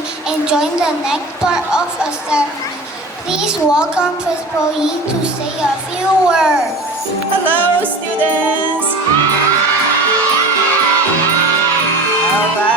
assembly and join the next part of assembly. Please welcome Principal Yi to say a few words. Hello, students! Alright.